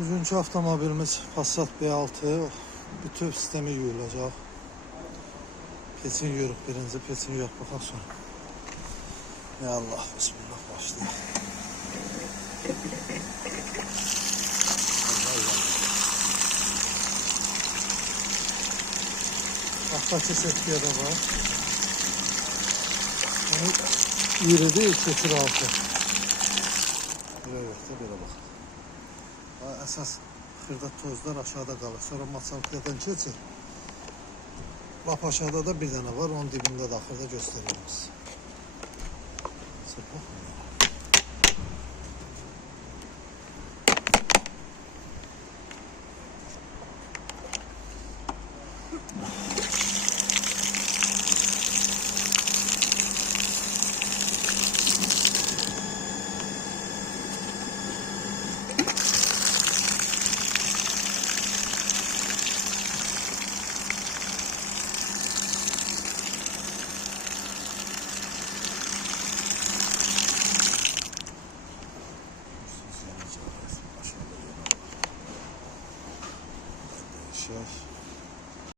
Bugünkü avtomobilimiz Passat B6. Bütün sistemi yuyulacaq. Peçin yuyuruq birinci, peçin yuyuruq baxaq sonra. Ya Allah, bismillah başlayaq. Ahtaki setkiyə də var. Yürüdü, keçir altı. Belə yoxsa belə bax. Əsas xırda tozlar aşağıda qalır. Sonra maçaltıdan keçir. Lap aşağıda da bir dənə var. Onun dibində də axırda göstəririm size. Bax. Şey.